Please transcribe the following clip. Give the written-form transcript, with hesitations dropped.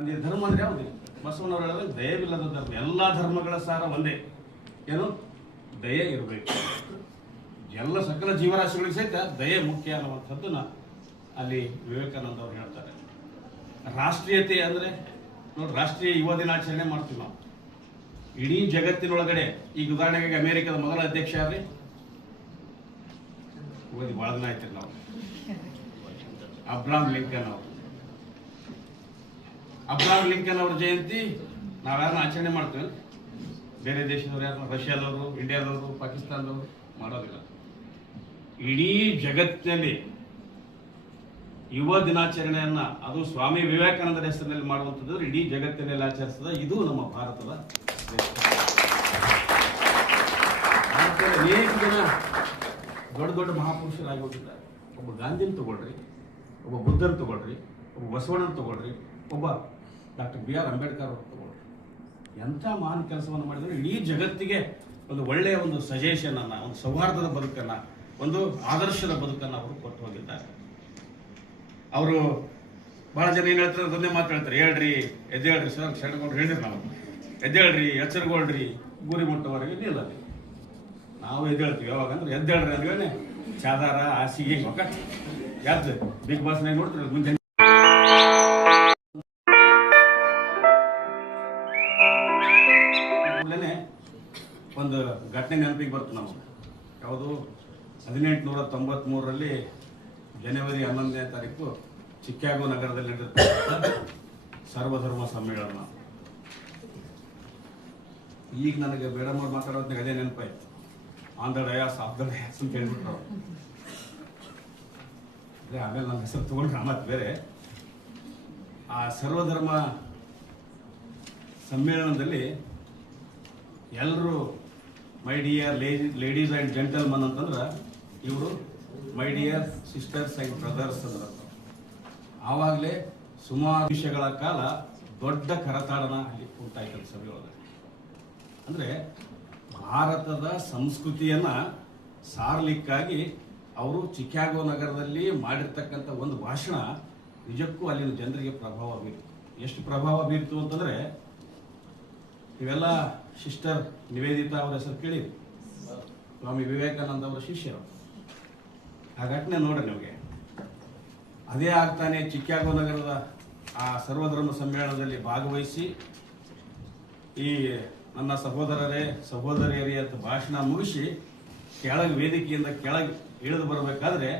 ಅಂದ್ರೆ ಧರ್ಮ ಅಂದ್ರೆ ಯಾವುದು? ಬಸವಣ್ಣವರು ಹೇಳಿದ್ರೆ ದಯವಿಲ್ಲದ ಧರ್ಮ. ಎಲ್ಲ ಧರ್ಮಗಳ ಸಾರ ಒಂದೇ, ಏನು? ದಯೆ ಇರಬೇಕು. ಎಲ್ಲ ಸಕಲ ಜೀವರಾಶಿಗಳಿಗೆ ಸಹಿತ ದಯೆ ಮುಖ್ಯ ಅನ್ನುವಂಥದ್ದನ್ನ ಅಲ್ಲಿ ವಿವೇಕಾನಂದ ಅವರು ಹೇಳ್ತಾರೆ. ರಾಷ್ಟ್ರೀಯತೆ ಅಂದ್ರೆ ನೋಡಿ, ರಾಷ್ಟ್ರೀಯ ಯುವ ದಿನಾಚರಣೆ ಮಾಡ್ತೀವಿ ನಾವು ಇಡೀ ಜಗತ್ತಿನೊಳಗಡೆ. ಈಗ ಉದಾಹರಣೆಗೆ ಅಮೆರಿಕದ ಮೊದಲ ಅಧ್ಯಕ್ಷ ಯಾರ್ರಿ? ಓದಿ ಬಹಳ ದಿನ ಆಯ್ತಿರಿ ನಾವು. ಅಬ್ರಾಹಂ ಲಿಂಕನ್ ಅವರು. ಅಬ್ರಾಹಂ ಲಿಂಕನ್ ಅವ್ರ ಜಯಂತಿ ನಾವ್ಯಾರನ್ನ ಆಚರಣೆ ಮಾಡ್ತೀವಿ? ಬೇರೆ ದೇಶದವ್ರು ಯಾರು? ರಷ್ಯಾದವರು, ಇಂಡಿಯಾದವರು, ಪಾಕಿಸ್ತಾನದವರು ಮಾಡೋದಿಲ್ಲ. ಇಡೀ ಜಗತ್ತಿನಲ್ಲಿ ಯುವ ದಿನಾಚರಣೆಯನ್ನ ಅದು ಸ್ವಾಮಿ ವಿವೇಕಾನಂದರ ಹೆಸರಿನಲ್ಲಿ ಮಾಡುವಂಥದ್ದು ಇಡೀ ಜಗತ್ತಿನಲ್ಲಿ ಆಚರಿಸಿದ ಇದು ನಮ್ಮ ಭಾರತದ ಅನೇಕ ಜನ ದೊಡ್ಡ ದೊಡ್ಡ ಮಹಾಪುರುಷರಾಗಿ ಹೋಗಿದ್ದಾರೆ. ಒಬ್ಬ ಗಾಂಧಿನ ತಗೊಳ್ರಿ, ಒಬ್ಬ ಬುದ್ಧನ ತಗೊಳ್ರಿ, ಒಬ್ಬ ಬಸವಣ್ಣನ ತಗೊಳ್ರಿ, ಒಬ್ಬ ಡಾಕ್ಟರ್ ಬಿ ಆರ್ ಅಂಬೇಡ್ಕರ್ ಅವರು ತಗೊಳ್ರಿ. ಎಂಥ ಮಹಾನ್ ಕೆಲಸವನ್ನು ಮಾಡಿದರೆ ಇಡೀ ಜಗತ್ತಿಗೆ ಒಂದು ಒಳ್ಳೆಯ ಒಂದು ಸಜೆಷನ್ ಅನ್ನ, ಒಂದು ಸೌಹಾರ್ದದ ಬದುಕನ್ನ, ಒಂದು ಆದರ್ಶದ ಬದುಕನ್ನು ಅವರು ಕೊಟ್ಟು ಹೋಗಿದ್ದಾರೆ. ಅವರು ಬಹಳ ಜನ ಏನ್ ಹೇಳ್ತಾರೆ, ಅದನ್ನೇ ಮಾತು ಹೇಳ್ತಾರೆ, ಹೇಳ್ರಿ ಎದ್ದೇಳ್ರಿ ಸರ್, ಶರಣಗೌಡ್ರು ಹೇಳಿದ್ರು ನಾವು, ಎದ್ದೇಳ್ರಿ ಎಚ್ಚರಗೊಳ್ರಿ ಗುರಿ ಮುಟ್ಟುವವರೆಗೆ ನಿಲ್ಲದೆ. ನಾವು ಎದ್ದೇಳ್ತೀವಿ ಯಾವಾಗ ಅಂದ್ರೆ ಎದ್ದೇಳ್ರಿ ಅಂದ್ರೆ ಚಾದಾರ ಹಾಸಿಗೆ ಯಾವ್ದು ಬಿಗ್ ಬಾಸ್ನಾಗ ನೋಡ್ತೀವಿ ಮುಂದೆ ಒಂದು ಘಟನೆ ನೆನಪಿಗೆ ಬರ್ತು ನಮಗೆ. ಯಾವುದು? 1893ರಲ್ಲಿ ಜನವರಿ 11ನೇ ತಾರೀಕು ಚಿಕಾಗೋ ನಗರದಲ್ಲಿ ನಡೆದಿರ್ತಕ್ಕಂಥ ಸರ್ವಧರ್ಮ ಸಮ್ಮೇಳನ. ಈಗ ನನಗೆ ಮೇಡಮ್ ಅವ್ರು ಮಾತಾಡೋದ್ನಾಗ ಅದೇ ನೆನಪಾಯ್ತು. On the Dias of the Dias ಅಂತ ಹೇಳ್ಬಿಟ್ರು. ಆಮೇಲೆ ನನ್ನ ಹೆಸರು ತಗೊಂಡ್ರೆ ಮತ್ತೆ ಬೇರೆ. ಆ ಸರ್ವಧರ್ಮ ಸಮ್ಮೇಳನದಲ್ಲಿ ಎಲ್ಲರೂ my dear ladies and gentleman ಅಂತಂದ್ರೆ ಇವರು my dear sisters and brothers ಅಂದ್ರೆ. ಆವಾಗಲೇ ಸುಮಾರು ವಿಷಯಗಳ ಕಾಲ ದೊಡ್ಡ ಕರತಾಡನ ಅಲ್ಲಿ ಉಂಟಾಯ್ತು ಸಭೆಯೊಳಗೆ. ಅಂದರೆ ಭಾರತದ ಸಂಸ್ಕೃತಿಯನ್ನ ಸಾರಲಿಕ್ಕಾಗಿ ಅವರು ಚಿಕಾಗೋ ನಗರದಲ್ಲಿ ಮಾಡಿರ್ತಕ್ಕಂಥ ಒಂದು ಭಾಷಣ ನಿಜಕ್ಕೂ ಅಲ್ಲಿನ ಜನರಿಗೆ ಪ್ರಭಾವ ಬೀರಿತು. ಎಷ್ಟು ಪ್ರಭಾವ ಬೀರಿತು ಅಂತಂದ್ರೆ, ಇವೆಲ್ಲ ಸಿಸ್ಟರ್ ನಿವೇದಿತಾ ಅವರ ಹೆಸರು ಕೇಳಿರಿ, ಸ್ವಾಮಿ ವಿವೇಕಾನಂದ ಅವರ ಶಿಷ್ಯರು. ಆ ಘಟನೆ ನೋಡ್ರಿ ನಿಮಗೆ. ಅದೇ ಆಗ್ತಾನೆ ಚಿಕಾಗೋ ನಗರದ ಆ ಸರ್ವಧರ್ಮ ಸಮ್ಮೇಳನದಲ್ಲಿ ಭಾಗವಹಿಸಿ ಈ ನನ್ನ ಸಹೋದರಿಯರೇ ಅಂತ ಭಾಷಣ ಮುಗಿಸಿ ಕೆಳಗೆ ವೇದಿಕೆಯಿಂದ ಕೆಳಗೆ ಇಳಿದು ಬರಬೇಕಾದ್ರೆ